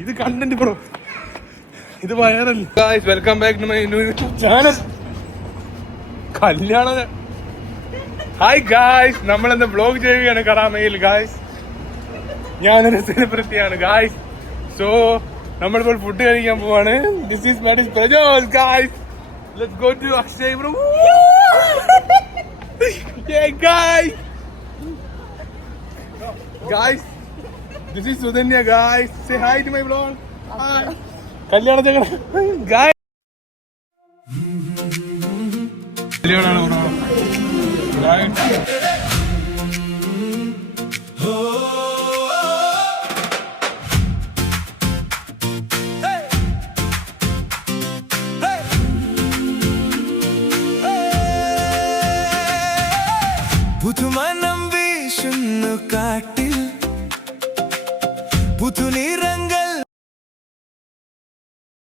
ഇത് content bro, ഇത് viral. Guys welcome back to my new YouTube channel. കല്യാണ hi guys, നമ്മളിന്ന് vlog ചെയ്യുകയാണ് കറാമയിൽ. ഗായ്സ് ഞാനൊരു സെലിബ്രിറ്റിയാണ് ഗായ്സ്. സോ നമ്മളിപ്പോൾ ഫുഡ് കഴിക്കാൻ പോവാണ്. ദിസ് ഈസ് മാഡിസ് Prajol guys. Let's go to Akshay bro. Guys guys this is Sudhanya guys, say hi to my vlog. Hi കല്യാണ ചങ്ങ guys കല്യാണാണ് ബ്രോ പുതുമനം വീശുന്നു കാട്ടിൽ പുതുനിറങ്ങൾ